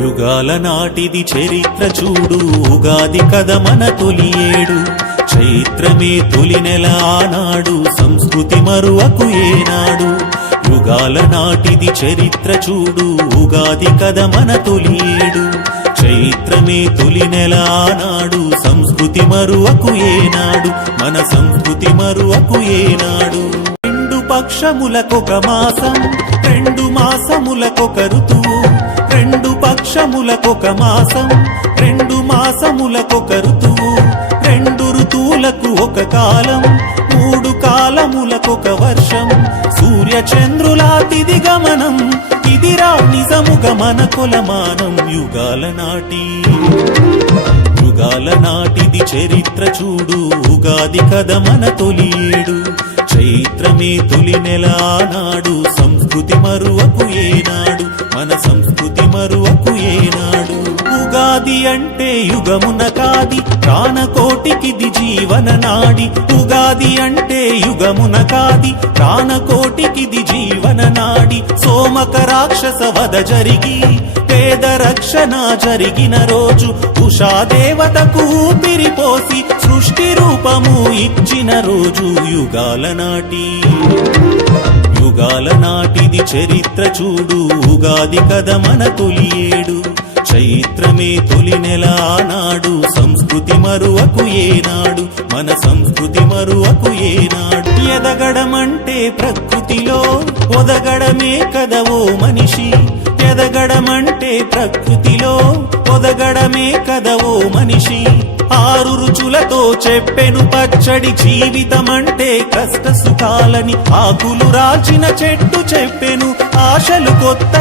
యుగాల నాటిది చరిత్ర చూడు, ఉగాది కథ మన తొలి ఏడు. చైత్రమే తొలి నెల ఆనాడు, సంస్కృతి మరువకు ఏనాడు. యుగాల నాటిది చరిత్ర చూడు, ఉగాది కథ మన తొలి ఏడు. చైత్రమే తొలి నెల ఆనాడు, సంస్కృతి మరువకు ఏనాడు. మన సంస్కృతి మరువకు ఏనాడు. రెండు పక్షములకొక మాసం, రెండు మాసములకొక ఋతువు. రెండు పక్షములకొక మాసం, రెండు మాసములకొక ఋతువు. రెండు ఋతువులకు ఒక కాలం, మూడు కాలములకొక వర్షం. సూర్య చంద్రుల తిథి గమనం, ఇదిరా నిజముగ మన కొలమానం. యుగాల నాటిది చరిత్ర చూడు, ఉగాది కథ మన తొలి ఏడు. చైత్రమే తొలి నెల ఆనాడు, సంస్కృతి మరువకు ఏనాడు. మన సంస్కృతి మరువకు ఏనాడు. ఉగాది అంటే యుగమున కాది, ప్రాణకోటికిది జీవన నాడి. ఉగాది అంటే యుగమున కాది, ప్రాణకోటికిది జీవన నాడి. సోమక రాక్షస వధ జరిగి పేద రక్షణ జరిగిన రోజు. ఉషాదేవతకు ఊపిరిపోసి సృష్టి రూపము ఇచ్చిన రోజు. యుగాల నాటిది చరిత్ర చూడు, ఉగాది కథ మన తొలి ఏడు. చైత్రమే తొలి నెల ఆనాడు, సంస్కృతి మరువకు ఏనాడు. మన సంస్కృతి మరువకు ఏనాడు. ఎదగడమంటే ప్రకృతిలో ఒదగడమే కదవో మనిషి. ఎదగడమంటే ప్రకృతిలో ఒదగడమే కదవో మనిషి. ఆరు రుచులతో చెప్పెను పచ్చడి జీవితమంటే కష్ట సుఖాలని. ఆకులు రాల్చిన చెట్టు చెప్పెను ఆశలు కొత్త